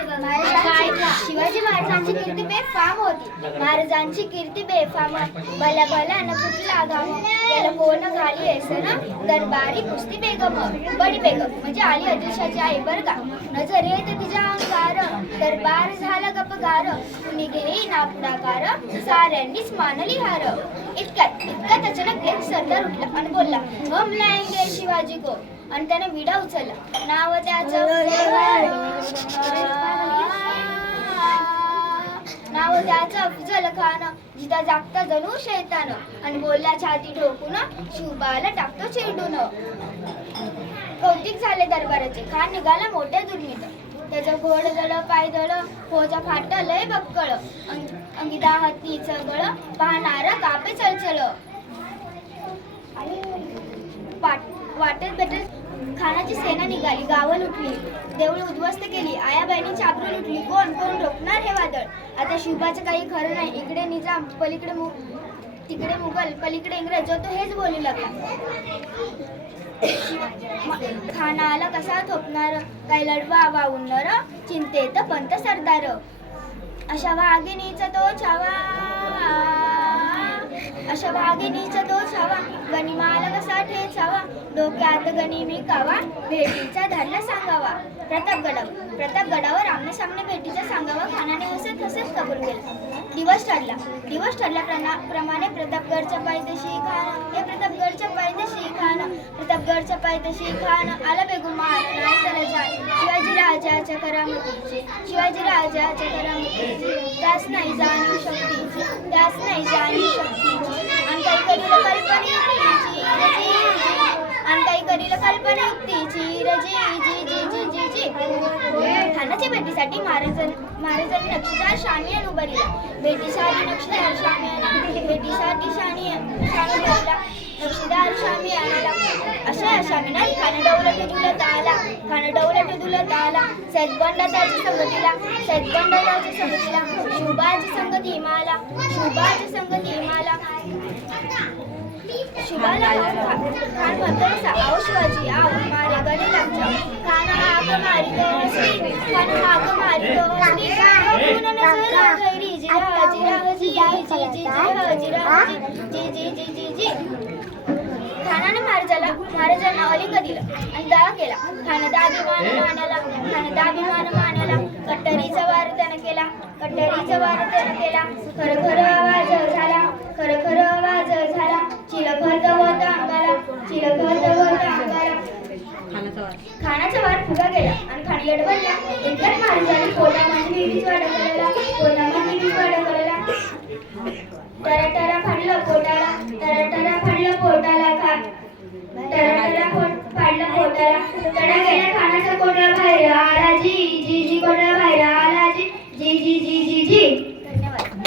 शिवाजी महाराजांची कीर्ती बेफाम होती. महाराजांची कीर्ती बेफाम भल्या भल्यानं कुठला घाम याला कोण घाली ना दरबारी कुस्ती बेगम बडी बेगम म्हणजे आली आदिलशाची आई बरं का. नजर येते तिच्या अंगार दरबार झाला गपगार कुणी घेई ना पुढाकार साऱ्यांनीच मानली हार. इतक्यात अचानक एक सरदार उठला आणि बोलला हम लाएंगे शिवाजी को आणि त्याने विडा उचलला. नाव त्याचं अफजल खान जिता जागता जणू शैतान आणि बोलला छाती ठोकून शिवबाला टाकतो चिरडून. कौतिक झाले दरबाराचे. खान निघाला मोठ्या दुर्मित. त्याचं घोड दळ पाय दळ खोजा फाट लय बक्कळ अंगिदा हत्तीचं गळ पाहणारा कापे चळचळ. वाटेत भेटत खानाची सेना निघाली. गावं लुटली देऊळ उद्ध्वस्त केली. आयाबाईंची आबरू लुटली. कोण रोखणार हे वादळ. आता शिवबाचं काही खरं नाही. इकडे निजाम पलीकडे तिकडे मुघल पलीकडे इंग्रज जो तो हेच बोलू लागला. खानाला कसा थोपणार काय लढवा वावुनर चिंतेत पंत सरदार. अशा वाघिणीचा तो छावा गनिमाला कसा ठेचावा डोक्यात गनिमी कावा भेटीचा धरला सांगावा. प्रतापगडावर आमने सामने भेटीचा सांगावा. खानाने हसत कबूल केला. दिवस ठरल्याप्रमाणे प्रतापगडच्या पायथ्याशी खान आला बेगुमान नाही तर जाय शिवाजी राजाच्या करामतीची त्यास नाही जाणीव शक्तीची आणि काही करील कल्पना युक्तीची रजी. खानाच्या भेटीसाठी महाराजांनी नक्षीदार शामियान उभारला. नक्षीदार शामियानाला अशा शामियानात खान डौलट दुलत आला. सैदबंड त्याच्या संगतीला शिवबाची संगती माला. शिवाला खान म्हणतो आहो शिवाजी आहो मारे गले लागतो. खान हाक मारितो खानाने महाराजांना अलिंग दिलं आणि दावा केला. खान दाभिमान मानाला कट्टरीचा वार त्यानं केला. खर खर आवाज झाला चिलखत वर अंगाला. खानाचा वार फुगा गेला आणि खान लढवला. एकच महाराजांनी पोटामध्ये बीज वाढ करायला टरा फाडलं पोटाला तडा गेला खानाचा कोटला बाहेर आला जी कोटला बाहेर आला जी.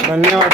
धन्यवाद.